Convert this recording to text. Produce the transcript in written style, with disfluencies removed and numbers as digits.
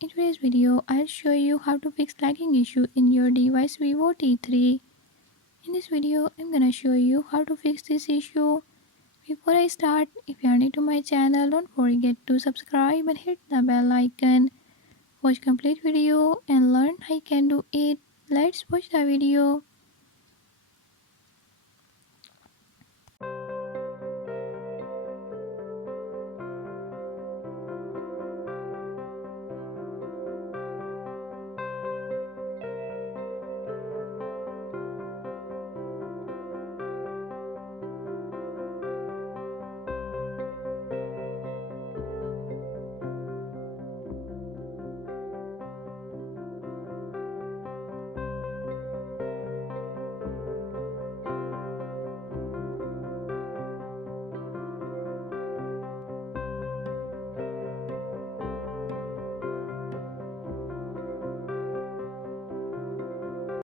In today's video, I'll show you how to fix lagging issue in your device Vivo T3. In this video, I'm gonna show you how to fix this issue. Before I start, if you are new to my channel, don't forget to subscribe and hit the bell icon. Watch complete video and learn how you can do it. Let's watch the video.